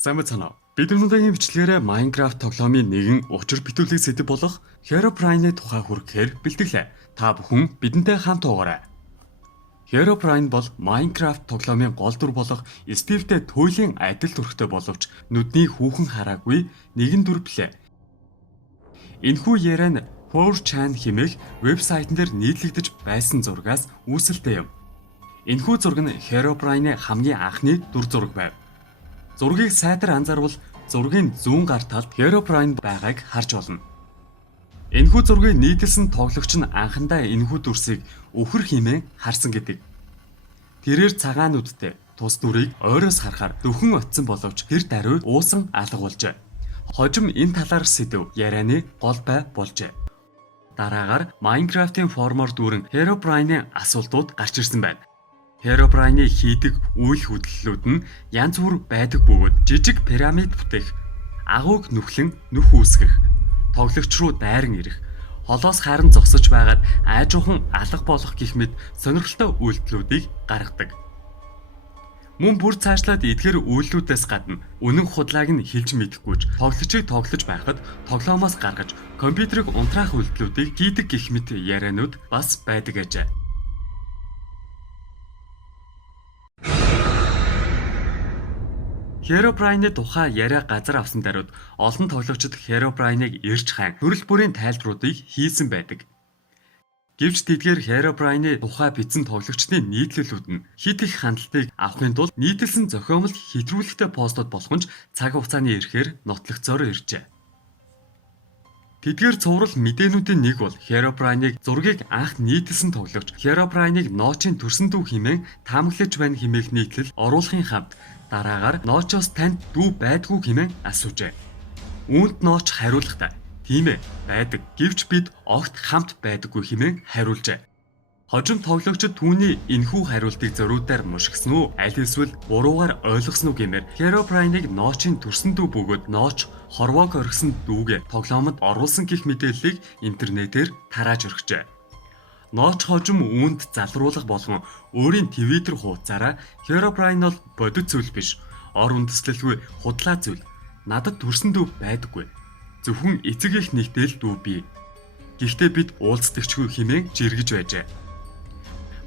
Сайн байна уу? Бид өнөөдрийн бичлэгээрээ Minecraft тоглоомын нэгэн учир битүүлэг сэдэв болох Herobrine-ы тухай хүргэхээр бэлтгэлээ. Та бүхэн бидэнтэй хамт уугаарай. Herobrine бол Minecraft тоглоомын гол дүр болох Стивтэй туйлын адил дүрхтэй боловч нүдний хүүхэн хараагүй нэгэн дүр билээ. Энэхүү яриа нь 4chan хэмээх вебсайтн дээр нийтлэгдэж байсан зургаас үүсэлтэй юм. Энэхүү зураг нь Herobrine-ы хамгийн анхны дүр зураг байв. Зургийг сайтар анзаарвал зургийн зүүн гар талд Herobrine байгааг харж болно. Энэхүү зургийг нийтэлсэн тоглогч нь анхандаа энэхүү дүрсийг өвхөр хэмээн харсан гэдэг. Тэрээр цагаан нүдтэй тус дүрийг ойроос харахаар дөхөн очсон боловч тэр даруй уусан алга болжээ. Хожим энэ талаар сэдв ярианы гол бай болжээ. Дараагаар Minecraft-ийн форумор дүүрэн Herobrine-ийн асуултууд гарч ирсэн байна. Herobrine-ы хийдэг үйл хөдлөлүүд нь янз бүр байдаг бөгөөд жижиг пирамид бүтээх, агууг нүхлэн нүх үүсгэх, тоглогч руу дайран ирэх, холоос харан зогсож байгаад айжуухан алга болох гэх мэт сонирхолтой үйлдэлүүдийг гаргадаг. Мөн бүр цаашлаад эдгээр үйлдэлүүдээс гадна үнэн худлааг нь хэлж мэдэхгүйч тоглогчийг тоглож байхад тоглоомоос гаргаж компьютерыг унтраах үйлдэлүүдийг хийдэг гэх мэт ярианууд бас байдаг ажээ. Herobrine-ы тухай яриа газар авсан даруйд олон тоглогчид Herobrine-ыг эрж хайн төрөл бүрийн тайлбаруудыг хийсэн байдаг. Гэвч тэдгээр Herobrine-ы тухай бичсэн тоглогчдын нийтлэлүүд нь хит их хандлтыг авахын тулд нийтэлсэн зохиомжтой хэтрүүлэгтэй постууд болох нь цаг хугацааны ирэхээр нотлогцоор иржээ. Тэдгээр цуврал мэдээнүүдийн нэг бол Herobrine-ыг зургийг анх нийтэлсэн тоглогч Herobrine-ыг ноочийн төрсөн дүү хэмээн таамаглаж байна хэмээх нийтлэл оруулахын хамт дараагаар ноочоос танд дүү байдгүй хэмээн асуужээ. Үүнд ноч хариулахдаа тийм ээ байдаг гэвч бид огт хамт байдаггүй хэмээн хариулжээ. Хожим тоглогчид түүний энэхүү хариултыг зориудаар мушгисан уу аль эсвэл буруугаар ойлгосон уу гэмээр Herobrine-ыг ноочийн төрсөн дүү бөгөөд ноч хорвоог орхисон дүүгээ тоглоомод оруулсан гэх мэдээллийг интернетээр тарааж өргөжээ. Ноч хожим үүнд залруулах болгон өөрийн Twitter хуудасаараа Herobrine бол бодит зүйл биш. Ор үндэслэлгүй худлаа зүйл. Надад төрсөн дүү байдаггүй. Зөвхөн эцэг их нэгтэл дүү бий. Гэхдээ бид уулздагчгүй хэмээн жиргэж байжээ.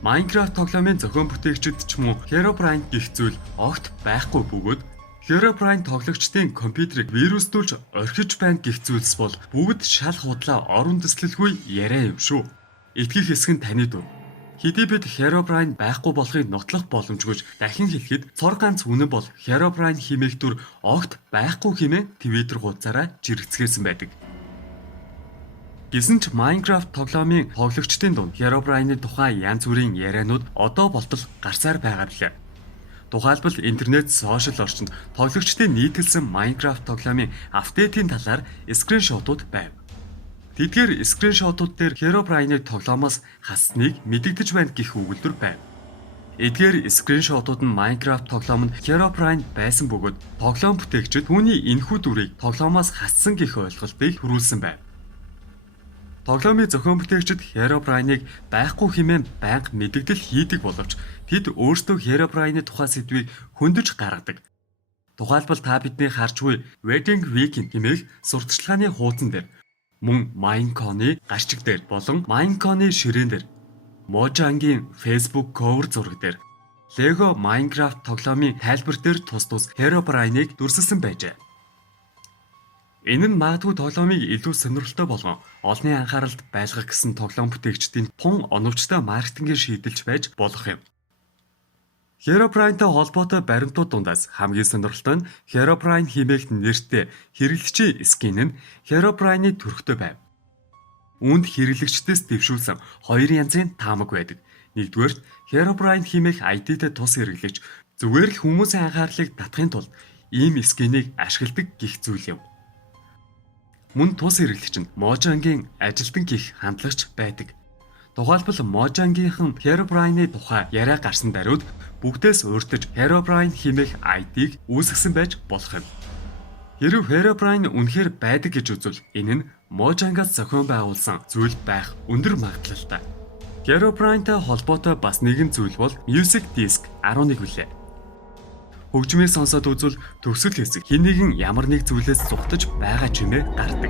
Minecraft тоглоомын зохион бүтээгчид ч мөн Herobrine гэх зүйл огт байхгүй бөгөөд Herobrine тоглогчдын компьютерыг вирусдуулж орхиж байна гэх зүйлс бол бүгд шал худлаа ор үндэслэлгүй яриа юм шүү. Итгэх хэсэг нь таны дүр. Хэдий бид Herobrine байхгүй болохыг нотлох боломжгүй дахин хэлэхэд цор ганц үнэн бол Herobrine хэмээх дүр огт байхгүй хэмээн Twitter хуудасаараа жиргэцгээсэн байдаг. Гэсэн ч Minecraft тоглоомын тоглогчдын дунд Herobrine-ы тухай янз бүрийн ярианууд одоо болтол гарсаар байгаа билээ. Тухайлбал интернет, сошиал орчинд тоглогчдын нийтэлсэн Minecraft тоглоомын апдейтийн талаар скриншотууд байв. Тэдгээр скриншотууд дээр Herobrine-ыг тоглоомоос хасныг мэдэгдэж байна гэх өгүүлбэр байв. Эдгээр скриншотууд нь Minecraft тоглоомонд Herobrine байсан бөгөөд тоглоом бүтээгчид түүний энэхүү дүрийг тоглоомоос хассан гэх ойлголтыг төрүүлсэн байв. Тоглоомын зохион бүтээгчид Herobrine-ыг байхгүй хэмээн байнга мэдэгдэл хийдэг боловч тэд өөрсдөө Herobrine-ы тухай сэдвийг хөндөж гаргадаг. Тухайлбал та бидний харж буй Wedding Weekend хэмээх сурталчилгааны хуудсан дээр мөн Minecon-ы гарчиг дээр болон Minecon-ы ширээн дээр Mojang-ийн Facebook cover зураг дээр Lego Minecraft тоглоомын тайлбар дээр тус Herobrine-ыг дүрсэлсэн байжээ. Энэ нь магадгүй тоглоомыг илүү сонирхолтой болгон олонний анхааралд байлгах гэсэн тоглоом бүтээгчдийн тун оновчтой маркетингийн шийдэлж байж болох юм. Herobrine-тай холбоотой баримтууд дундаас хамгийн сонирхолтой нь Herobrine хэмээх нэртэй хэрэглэгчийн скин нь Herobrine-ы төрхтэй байв. Үүнд хэрэглэгчдээс дэвшүүлсэн хоёр янзын таамаг байдаг. Нэгдүгээр Herobrine хэмээх ID-тэй тус хэрэглэгч зүгээр л хүмүүсийн анхаарлыг татахын тулд ийм скинийг ашигладаг гэх зүйл юм. Мөн тус хэрэглэгч нь Mojang-ийн ажилтан гих хандлагч байдаг. Тухайлбал Mojang-ийнхэн Herobrine-ы тухай яриа гарсан даруйд бүгдээс өөртөж Herobrine хэмээх ID-г үүсгэсэн байж болох юм. Хэрв Herobrine үнэхээр байдаг гэж үзвэл энэ нь Mojang-аас зохион байгуулсан зүйл байх өндөр магадлалтай. Herobrine-тай холбоотой бас нэгэн зүйл бол Music Disk 11 билээ. Хөгжмийг сонсоод үзвэл төгсөл хэсэг хэн нэгэн ямар нэг зүйлээс зүхтаж байгаа чимээ гардаг.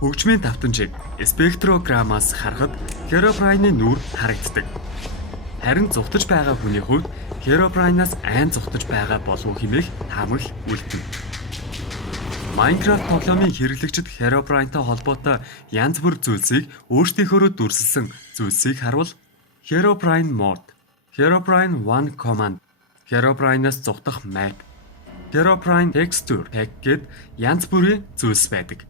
Хөгжмийн давтамжийг спектрограммаас харахад Herobrine-ийн нүүр харагддаг. Харин зүхтаж байгаа хүний хувьд Herobrine-аас айн зүхтаж байгаа болов уу хэмээх таамаглал үлдэнэ. Minecraft тоглоомын хэрэглэгчид Herobrine-тай холбоотой янз бүр зүйлсийг өөрсдийнхөө дүрсэлсэн зүйлсийг харвал Herobrine mod, Herobrine One command, Herobrine-аас зүхтах map, Herobrine texture pack гэд янз бүрийн зүйлс байдаг.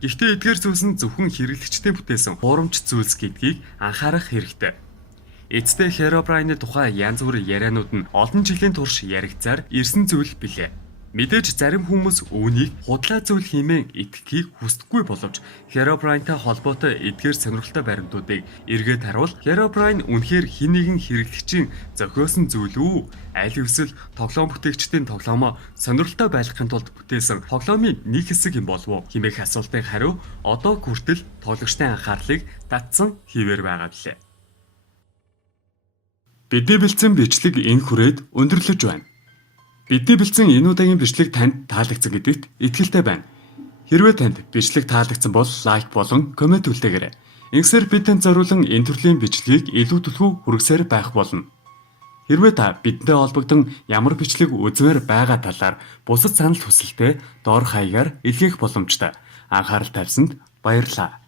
Гэхдээ эдгээр зүйлс нь зөвхөн хэрэглэгчдийн бүтээсэн хуурамч зүйлс гэдгийг анхаарах хэрэгтэй. Эцдээ Herobrine-ийн тухай янз бүрийн ярианууд нь олон жилийн турш яригдсаар ирсэн зүйл билээ. Мэдээж зарим хүмүүс үүнийг худлаа зүйл хэмээн итгэхийг хүсдэггүй боловч Herobrine-тай холбоотой эдгээр сонирхолтой баримтуудыг эргээд харуул Herobrine үнэхээр хэн нэгэн хэрэглэгчийн зохиосон зүйл үү? Аль эсвэл тоглоом бүтээгчдийн тоглоомоо сонирхолтой байлгахын тулд бүтээсэн тоглоомын нэг хэсэг юм болов уу хэмээх асуултын хариу одоо хүртэл тоглогчдын анхаарлыг татсан хэвээр байгаа билээ. Бидний бэлдсэн бичлэг энэ хүрээд өндөрлөж байна. Бидний бэлдсэн энэ удаагийн бичлэг танд таалагдсан гэдэгт итгэлтэй байна. Хэрвээ танд бичлэг таалагдсан бол лайк болон коммент үлдээгээрэй. Ингэхээр бидэнд зориулан энэ төрлийн бичлэгийг илүү түлхүү хүргэсээр байх болно. Хэрвээ та бидэнтэй холбогдсон ямар бичлэг үзмээр байгаа талаар бусад санал хүсэлтээ доор хаягаар илгээх боломжтой. Анхаарал тавьсанд баярлалаа.